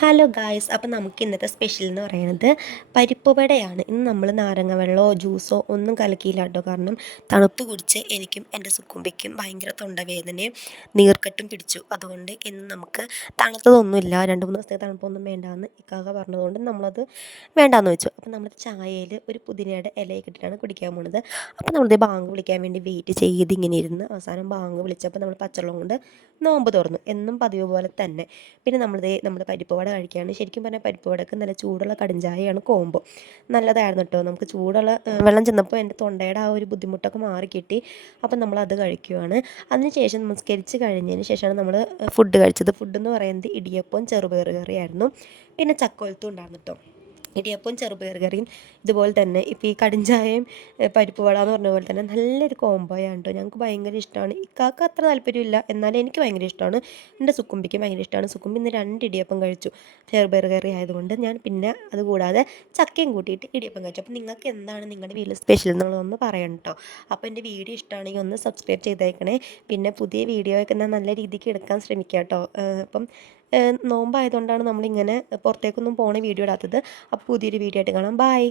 Hello guys, അപ്പോൾ നമുക്ക് ഇന്നത്തെ സ്പെഷ്യൽ എന്ന് പറയുന്നത് പരിപ്പ് വടയാണ്. ഇന്ന് നമ്മൾ നാരങ്ങ വെള്ളമോ ജ്യൂസോ ഒന്നും കലക്കിയില്ല കേട്ടോ. കാരണം തണുപ്പ് കുടിച്ച് എനിക്കും എൻ്റെ സുക്കുമ്പിക്കും ഭയങ്കര തൊണ്ടവേദനയും നീർക്കെട്ടും പിടിച്ചു. അതുകൊണ്ട് ഇന്ന് നമുക്ക് തണുത്തതൊന്നുമില്ല, 2-3 ദിവസത്തെ തണുപ്പൊന്നും വേണ്ടാന്ന് ഇക്കാക്ക പറഞ്ഞതുകൊണ്ട് നമ്മളത് വേണ്ടാന്ന് വെച്ചു. അപ്പോൾ നമ്മൾ ചായയിൽ ഒരു പുതിനയുടെ ഇലയൊക്കെ ഇട്ടിട്ടാണ് കുടിക്കാൻ പോണത്. അപ്പോൾ നമ്മളിത് ബാങ്ക് വിളിക്കാൻ വേണ്ടി വെയിറ്റ് ചെയ്ത് ഇങ്ങനെ ഇരുന്ന് അവസാനം ബാങ്ക് വിളിച്ചപ്പോൾ നമ്മൾ പച്ചവെള്ളം കൊണ്ട് നോമ്പ് തുറന്നു, എന്നും പതിവ് പോലെ തന്നെ. പിന്നെ നമ്മുടെ പരിപ്പ് വട കഴിക്കുകയാണ്. ശരിക്കും പറഞ്ഞാൽ പരിപ്പ് വടക്ക് നല്ല ചൂടുള്ള കടുംചായയാണ് കോംബോ. നല്ലതായിരുന്നു കേട്ടോ. നമുക്ക് ചൂടുള്ള വെള്ളം ചെന്നപ്പോൾ എൻ്റെ തൊണ്ടയുടെ ആ ഒരു ബുദ്ധിമുട്ടൊക്കെ മാറിക്കിട്ടി. അപ്പം നമ്മളത് കഴിക്കുകയാണ്. അതിനുശേഷം നമസ്കരിച്ച് കഴിഞ്ഞതിന് ശേഷമാണ് നമ്മൾ ഫുഡ് കഴിച്ചത്. ഫുഡെന്ന് പറയുന്നത് ഇടിയപ്പവും ചെറുപയർ കറിയായിരുന്നു. പിന്നെ ചക്കോലത്തും ഉണ്ടായിരുന്നു കേട്ടോ. ഇടിയപ്പവും ചെറുപയർ കറിയും ഇതുപോലെ തന്നെ ഇപ്പോൾ ഈ കടുംചായയും പരിപ്പ് വട എന്ന് പറഞ്ഞ പോലെ തന്നെ നല്ലൊരു കോംബോയാണ് കേട്ടോ. ഞങ്ങൾക്ക് ഭയങ്കര ഇഷ്ടമാണ്. ഇക്കാക്ക് അത്ര താല്പര്യമില്ല, എന്നാലും എനിക്ക് ഭയങ്കര ഇഷ്ടമാണ്. എൻ്റെ സുക്കുമ്പിക്ക് ഭയങ്കര ഇഷ്ടമാണ്. സുക്കുമ്പി ഇന്ന് 2 ഇടിയപ്പം കഴിച്ചു, ചെറുപയർ കറി ആയതുകൊണ്ട്. ഞാൻ പിന്നെ അതുകൂടാതെ ചക്കയും കൂട്ടിയിട്ട് ഇടിയപ്പം കഴിച്ചു. അപ്പോൾ നിങ്ങൾക്ക് എന്താണ് നിങ്ങളുടെ വീട്ടിൽ സ്പെഷ്യൽ എന്നുള്ളതൊന്ന് പറയണം കേട്ടോ. അപ്പോൾ എൻ്റെ വീഡിയോ ഇഷ്ടമാണെങ്കിൽ ഒന്ന് സബ്സ്ക്രൈബ് ചെയ്തേക്കണേ. പിന്നെ പുതിയ വീഡിയോ ഒക്കെ ഞാൻ നല്ല രീതിക്ക് എടുക്കാൻ ശ്രമിക്കാം കേട്ടോ. അപ്പം നോമ്പായതുകൊണ്ടാണ് നമ്മളിങ്ങനെ പുറത്തേക്കൊന്നും പോണ വീഡിയോ ഇടാത്തത്. അപ്പോൾ പുതിയൊരു വീഡിയോ ആയിട്ട് കാണാം. ബൈ.